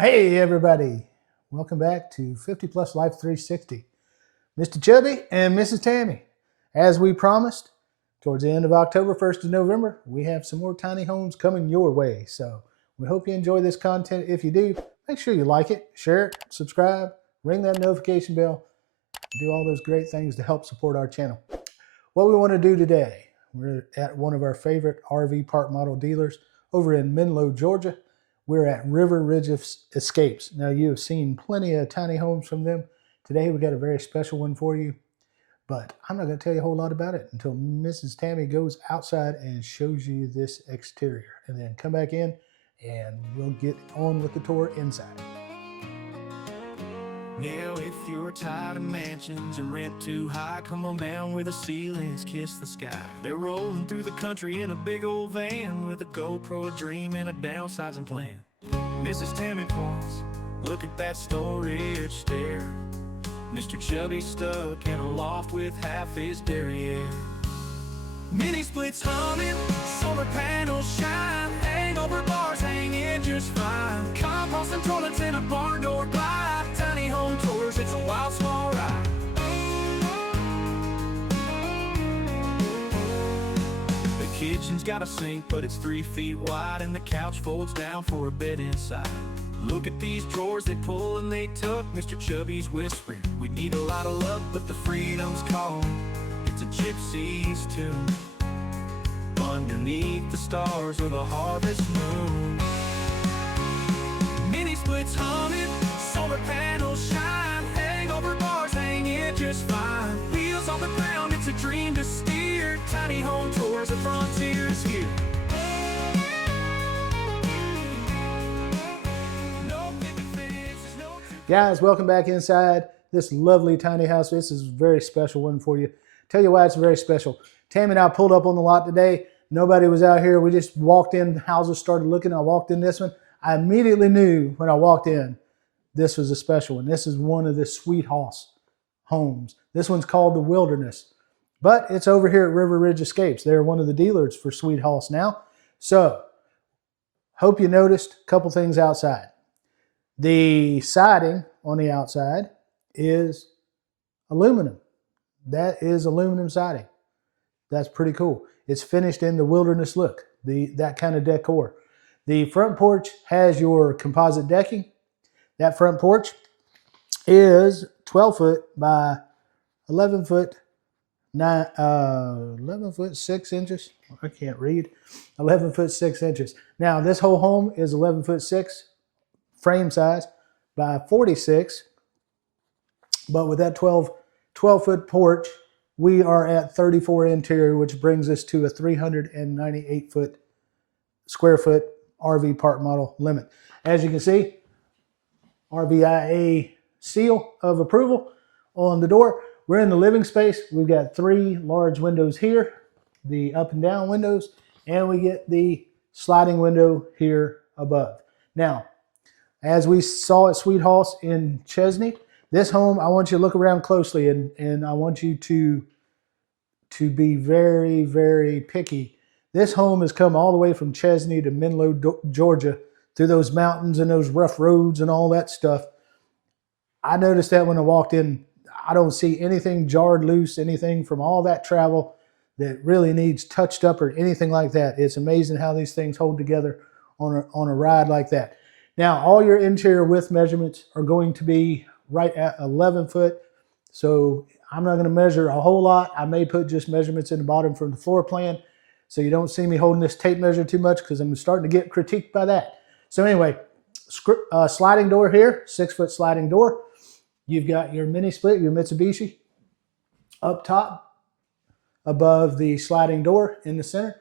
Hey everybody, welcome back to 50 Plus Life 360. Mr. Chubby and Mrs. Tammy. As we promised, towards the end of October, 1st of November, we have some more tiny homes coming your way. So we hope you enjoy this content. If you do, make sure you like it, share it, subscribe, ring that notification bell, do all those great things to help support our channel. What we want to do today, we're at one of our favorite RV park model dealers over in Menlo, Georgia. We're at River Ridge Escapes. Now, you have seen plenty of tiny homes from them. Today, we got a very special one for you, but I'm not going to tell you a whole lot about it until Mrs. Tammy goes outside and shows you this exterior, and then come back in and we'll get on with the tour inside. Now if you're tired of mansions and rent too high, come on down where the ceilings kiss the sky. They're rolling through the country in a big old van with a GoPro, a dream, and a downsizing plan. Mrs. Tammy points, look at that storage stair. Mr. Chubby stuck in a loft with half his derriere. Mini splits humming, solar panels shine, hangover bars hanging just fine. Compost and toilets in a barn door glide. Tiny home tours, it's a wild small ride. The kitchen's got a sink, but it's 3 feet wide, and the couch folds down for a bed inside. Look at these drawers, they pull and they tuck. Mr. Chubby's whispering, we need a lot of luck, but the freedom's calling. It's a gypsy's tune underneath the stars or the harvest moon. Mini splits humming, solar panels shine, hangover bars hanging just fine. Wheels on the ground, it's a dream to steer. Tiny home tours, the frontier's here. No picket fences, no... Guys, welcome back inside this lovely tiny house. This is a very special one for you. Tell you why it's very special. Tammy and I pulled up on the lot today. Nobody was out here. We just walked in, houses started looking. I walked in this one. I immediately knew when I walked in, this was a special one. This is one of the Sweet-Haus homes. This one's called the Wilderness, but it's over here at River Ridge Escapes. They're one of the dealers for Sweet-Haus now. So, hope you noticed a couple things outside. The siding on the outside is aluminum. That is aluminum siding. That's pretty cool. It's finished in the wilderness look, that kind of decor. The front porch has your composite decking. That front porch is 12 foot by 11 foot 6 inches. I can't read. 11 foot 6 inches. Now, this whole home is 11 foot 6 frame size by 46, but with that 12 foot porch, we are at 34 interior, which brings us to a 398 square foot RV park model limit. As you can see, RVIA seal of approval on the door. We're in the living space. We've got 3 large windows here, the up and down windows, and we get the sliding window here above. Now, as we saw at Sweet-Haus in Chesnee, this home, I want you to look around closely, and I want you to be very, very picky. This home has come all the way from Chesnee to Menlo, Georgia, through those mountains and those rough roads and all that stuff. I noticed that when I walked in. I don't see anything jarred loose, anything from all that travel that really needs touched up or anything like that. It's amazing how these things hold together on a ride like that. Now, all your interior width measurements are going to be right at 11 foot. So I'm not going to measure a whole lot. I may put just measurements in the bottom from the floor plan, so you don't see me holding this tape measure too much, because I'm starting to get critiqued by that. So anyway, sliding door here, 6 foot sliding door. You've got your mini split, your Mitsubishi up top above the sliding door in the center.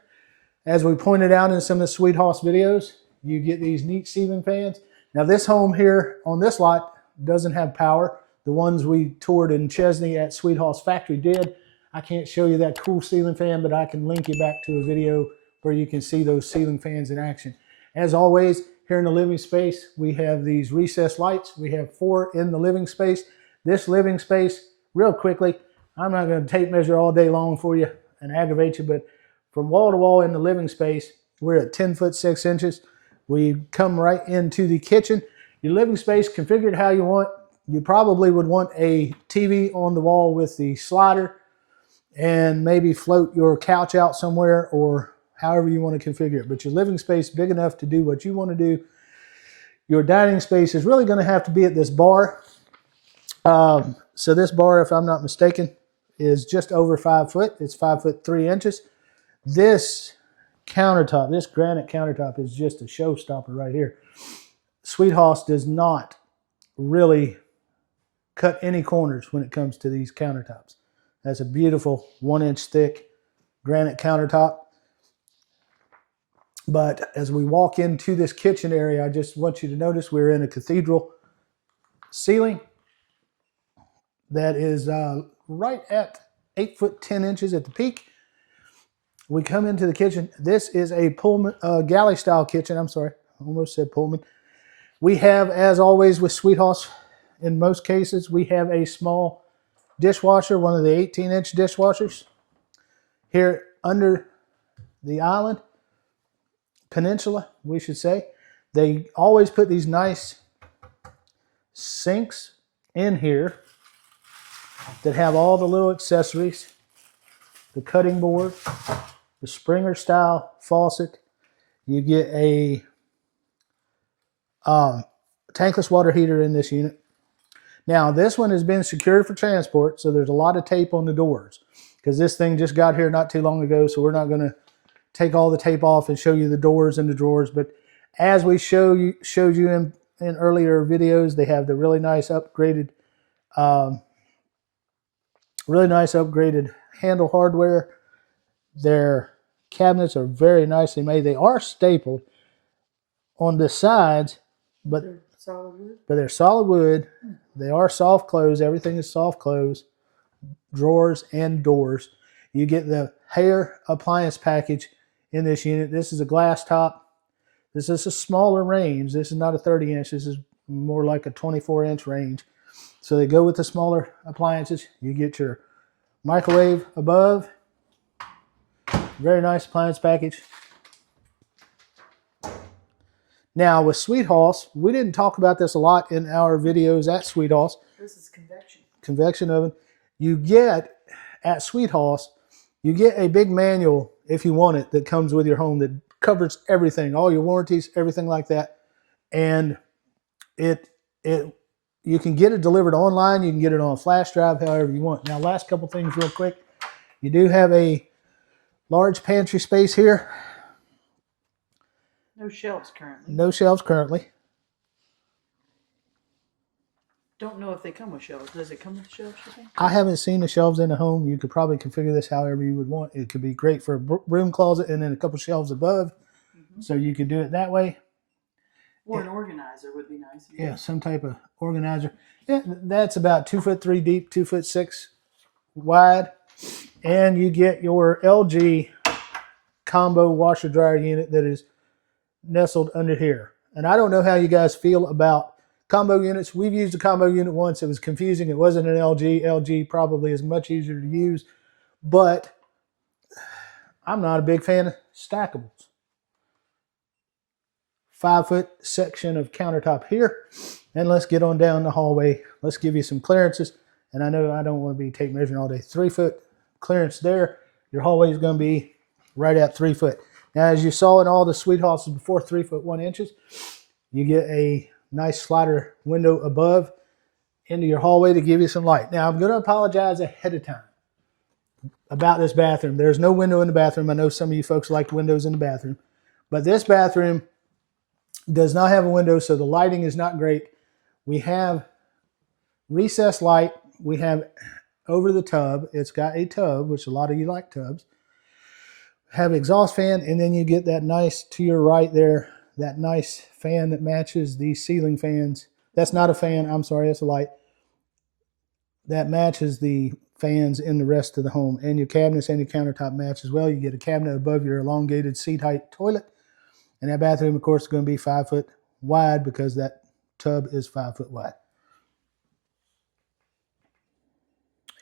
As we pointed out in some of the Sweet-Haus videos, you get these neat ceiling fans. Now, this home here on this lot doesn't have power. The ones we toured in Chesnee at Sweet-Haus factory did. I can't show you that cool ceiling fan, but I can link you back to a video where you can see those ceiling fans in action. As always, here in the living space, we have these recessed lights. We have 4 in the living space. This living space, real quickly, I'm not going to tape measure all day long for you and aggravate you, but from wall to wall in the living space, we're at 10 foot 6 inches. We come right into the kitchen. Your living space configured how you want. You probably would want a TV on the wall with the slider and maybe float your couch out somewhere or however you want to configure it. But your living space big enough to do what you want to do. Your dining space is really going to have to be at this bar. So this bar, if I'm not mistaken, is just over 5 foot. It's 5 foot 3 inches. This countertop, this granite countertop is just a showstopper right here. Sweet-Haus does not really cut any corners when it comes to these countertops. That's a beautiful 1 inch thick granite countertop. But as we walk into this kitchen area, I just want you to notice we're in a cathedral ceiling that is right at 8 foot 10 inches at the peak. We come into the kitchen. This is a Pullman, galley style kitchen. I'm sorry, I almost said Pullman. We have, as always with Sweet-Haus, in most cases, we have a small dishwasher, one of the 18-inch dishwashers. Here under the island, peninsula, we should say, they always put these nice sinks in here that have all the little accessories, the cutting board, the Springer style faucet. You get a tankless water heater in this unit. Now this one has been secured for transport, so there's a lot of tape on the doors because this thing just got here not too long ago, so we're not going to take all the tape off and show you the doors and the drawers. But as we showed you in earlier videos, they have the really nice upgraded handle hardware. Their cabinets are very nicely made. They are stapled on the sides, but they're solid wood. They are soft close. Everything is soft close. Drawers and doors. You get the hair appliance package in this unit. This is a glass top. This is a smaller range. This is not a 30 inch. This is more like a 24-inch range. So they go with the smaller appliances. You get your microwave above. Very nice appliance package. Now with Sweet-Haus, we didn't talk about this a lot in our videos at Sweet-Haus. This is convection. Convection oven. You get at Sweet-Haus, you get a big manual if you want it that comes with your home that covers everything, all your warranties, everything like that. And you can get it delivered online. You can get it on a flash drive, however you want. Now, last couple things real quick. You do have a large pantry space here. No shelves currently. No shelves currently. Don't know if they come with shelves. Does it come with shelves, you think? I haven't seen the shelves in the home. You could probably configure this however you would want. It could be great for a broom closet and then a couple shelves above. Mm-hmm. So you could do it that way. Or an organizer would be nice. Yeah, some type of organizer. Yeah, that's about 2 foot 3 deep, 2 foot 6 wide. And you get your LG combo washer dryer unit that is nestled under here. And I don't know how you guys feel about combo units. We've used a combo unit once. It was confusing. It wasn't an LG. LG probably is much easier to use, but I'm not a big fan of stackables. 5 foot section of countertop here. And let's get on down the hallway. Let's give you some clearances. And I know I don't want to be tape measuring all day. 3 foot clearance there. Your hallway is going to be right at 3 foot. Now, as you saw in all the Sweet-Hauses before, 3 foot 1 inches, you get a nice slider window above into your hallway to give you some light. Now, I'm going to apologize ahead of time about this bathroom. There's no window in the bathroom. I know some of you folks like windows in the bathroom, but this bathroom does not have a window, so the lighting is not great. We have recessed light. We have over the tub. It's got a tub, which a lot of you like tubs. Have exhaust fan, and then you get that nice, to your right there, that nice fan that matches the ceiling fans. That's not a fan, I'm sorry, that's a light. That matches the fans in the rest of the home. And your cabinets and your countertop match as well. You get a cabinet above your elongated seat height toilet. And that bathroom, of course, is going to be 5 foot wide because that tub is 5 foot wide.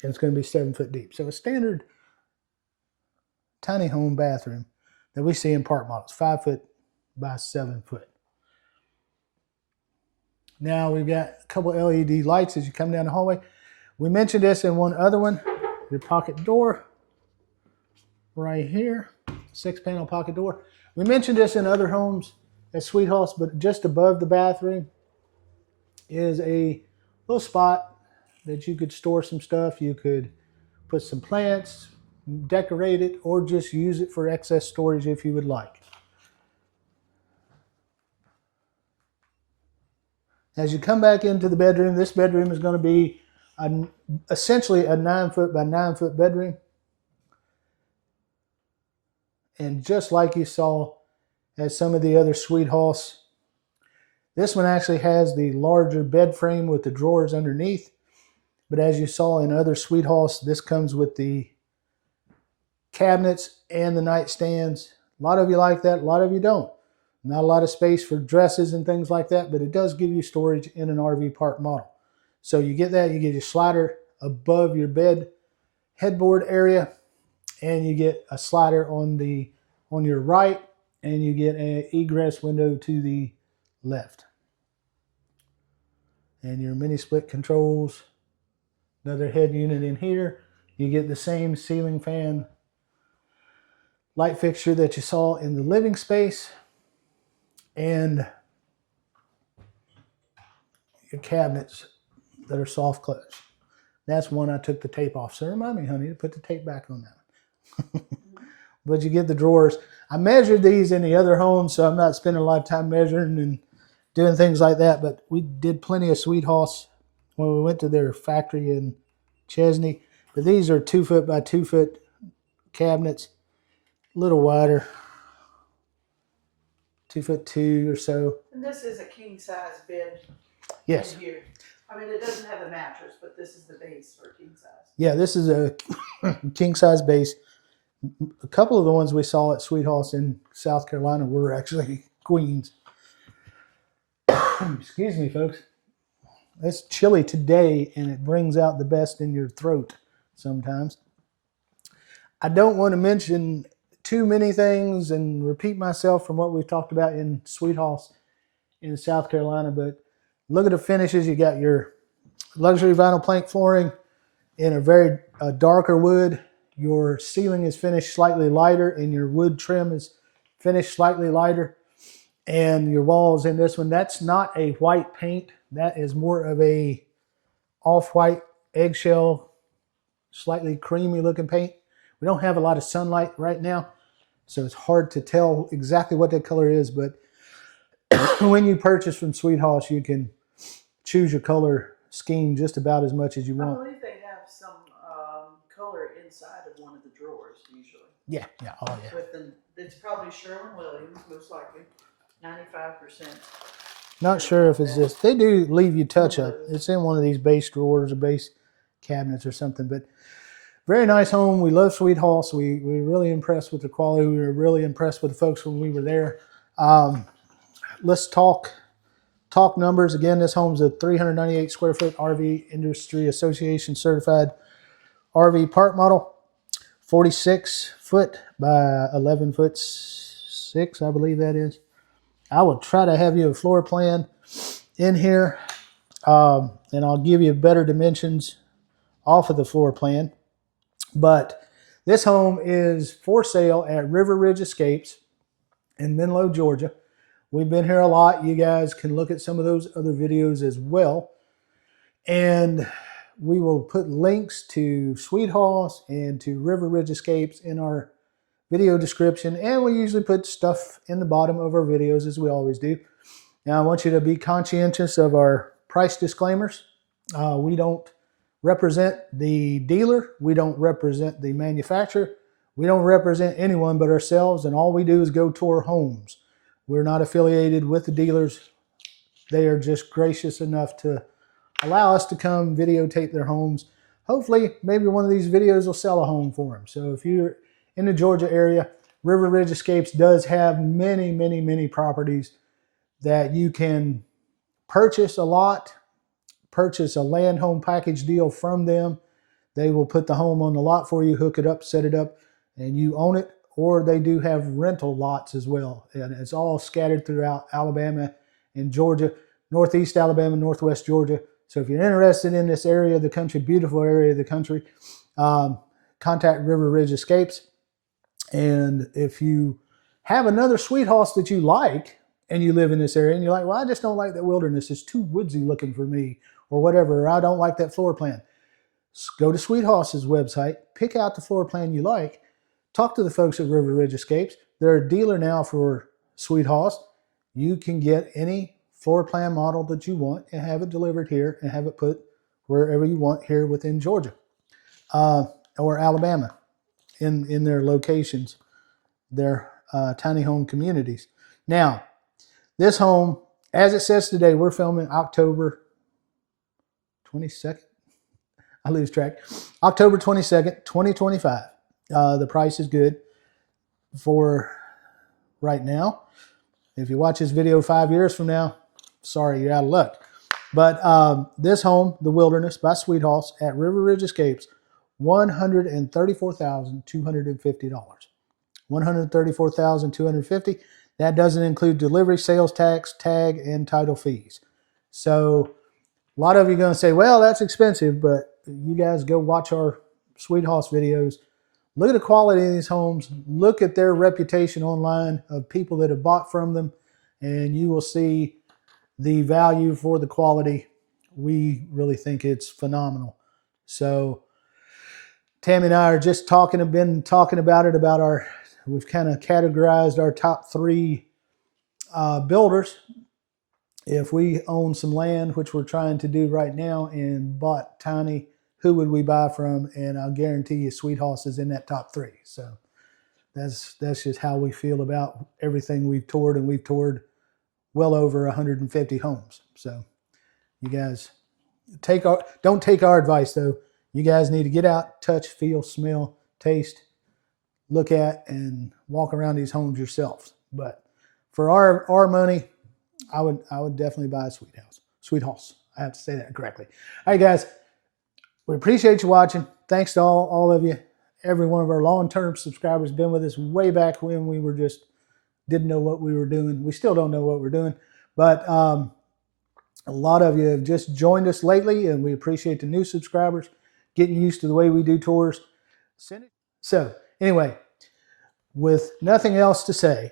And it's going to be 7 foot deep. So a standard tiny home bathroom that we see in park models, 5 foot by 7 foot. Now we've got a couple LED lights as you come down the hallway. We mentioned this in one other one. Your pocket door right here, 6-panel pocket door. We mentioned this in other homes at Sweet-Haus, but just above the bathroom is a little spot that you could store some stuff. You could put some plants, decorate it, or just use it for excess storage if you would like. As you come back into the bedroom, this bedroom is going to be essentially a 9-foot by 9-foot bedroom. And just like you saw at some of the other Sweet-Haus, this one actually has the larger bed frame with the drawers underneath. But as you saw in other Sweet-Haus, this comes with the cabinets and the nightstands. A lot of you like that, a lot of you don't. Not a lot of space for dresses and things like that, but it does give you storage in an RV park model. So you get that, you get your slider above your bed headboard area, and you get a slider on your right, and you get an egress window to the left. And your mini split controls, another head unit in here. You get the same ceiling fan light fixture that you saw in the living space, and your cabinets that are soft close. That's one I took the tape off. So remind me, honey, to put the tape back on that. But you get the drawers. I measured these in the other homes, so I'm not spending a lot of time measuring and doing things like that. But we did plenty of Sweet-Haus when we went to their factory in Chesnee. But these are 2-foot by 2-foot cabinets, a little wider, 2'2" or so. And this is a king size bed. Yes. In here. I mean, it doesn't have a mattress, but this is the base for king size. Yeah, this is a king size base. A couple of the ones we saw at Sweet-Haus in South Carolina were actually queens. Excuse me, folks. It's chilly today, and it brings out the best in your throat sometimes. I don't want to mention too many things and repeat myself from what we've talked about in Sweet-Haus in South Carolina, but look at the finishes. You got your luxury vinyl plank flooring in a very darker wood. Your ceiling is finished slightly lighter, and your wood trim is finished slightly lighter. And your walls in this one, that's not a white paint. That is more of a off-white eggshell, slightly creamy looking paint. We don't have a lot of sunlight right now, so it's hard to tell exactly what that color is, but when you purchase from Sweet-Haus, you can choose your color scheme just about as much as you want. I believe they have some color inside of one of the drawers usually. Yeah, oh yeah. It's probably Sherwin-Williams, most likely, 95%. Not sure if it's this. They do leave you touch up. It's in one of these base drawers or base cabinets or something, but very nice home. We love Sweet-Haus. We were really impressed with the quality. We were really impressed with the folks when we were there. Let's talk numbers. Again, this home's a 398 square foot RV Industry Association certified RV park model, 46 foot by 11 foot 6, I believe that is. I will try to have you a floor plan in here, and I'll give you better dimensions off of the floor plan. But this home is for sale at River Ridge Escapes in Menlo, Georgia. We've been here a lot. You guys can look at some of those other videos as well. And we will put links to Sweet-Haus and to River Ridge Escapes in our video description. And we usually put stuff in the bottom of our videos, as we always do. Now, I want you to be conscientious of our price disclaimers. We don't represent the dealer. We don't represent the manufacturer. We don't represent anyone but ourselves. And all we do is go tour homes. We're not affiliated with the dealers. They are just gracious enough to allow us to come videotape their homes. Hopefully, maybe one of these videos will sell a home for them. So if you're in the Georgia area, River Ridge Escapes does have many, many, many properties that you can purchase a lot, purchase a land home package deal from them. They will put the home on the lot for you, hook it up, set it up, and you own it. Or they do have rental lots as well. And it's all scattered throughout Alabama and Georgia. Northeast Alabama, Northwest Georgia. So if you're interested in this area of the country, beautiful area of the country, contact River Ridge Escapes. And if you have another Sweet-Haus that you like and you live in this area and you're like, well, I just don't like that wilderness, it's too woodsy looking for me, or whatever, or I don't like that floor plan, go to Sweet-Haus's website, pick out the floor plan you like, talk to the folks at River Ridge Escapes. They're a dealer now for Sweet-Haus. You can get any floor plan model that you want and have it delivered here and have it put wherever you want here within Georgia or Alabama in their locations, their tiny home communities. Now, this home, as it says today, we're filming October 22nd. I lose track. October 22nd, 2025. The price is good for right now. If you watch this video 5 years from now, sorry, you're out of luck. But this home, The Wilderness by Sweet-Haus at River Ridge Escapes, $134,250. $134,250. That doesn't include delivery, sales tax, tag, and title fees. So a lot of you are going to say, well, that's expensive, but you guys go watch our Sweet-Haus videos. Look at the quality of these homes. Look at their reputation online of people that have bought from them, and you will see the value for the quality. We really think it's phenomenal. So Tammy and I are just been talking about it, we've kind of categorized our top 3 builders. If we own some land, which we're trying to do right now, and bought tiny, who would we buy from? And I'll guarantee you Sweet-Haus is in that top 3. So that's just how we feel about everything we've toured, and we've toured well over 150 homes. So you guys don't take our advice though. You guys need to get out, touch, feel, smell, taste, look at, and walk around these homes yourselves. But for our money, I would definitely buy a Sweet-Haus. I have to say that correctly. All right, guys, we appreciate you watching. Thanks to all of you. Every one of our long-term subscribers been with us way back when we were just didn't know what we were doing. We still don't know what we're doing, but a lot of you have just joined us lately, and we appreciate the new subscribers getting used to the way we do tours. So anyway, with nothing else to say,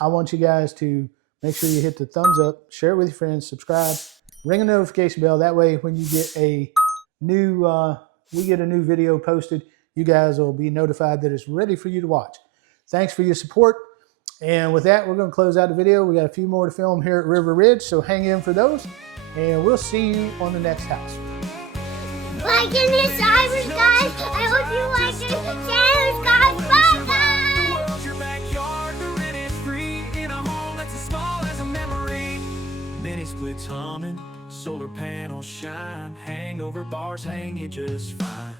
I want you guys to make sure you hit the thumbs up, share it with your friends, subscribe, ring a notification bell. That way, when you get a new video posted, you guys will be notified that it's ready for you to watch. Thanks for your support. And with that, we're going to close out the video. We got a few more to film here at River Ridge, so hang in for those. And we'll see you on the next house. Like and subscribe, guys. I hope you like this channel, guys. Bye, guys. Your backyard, the rent is free in a home that's as small as a memory. Mini splits humming, solar panels shine, hangover bars hang you just fine.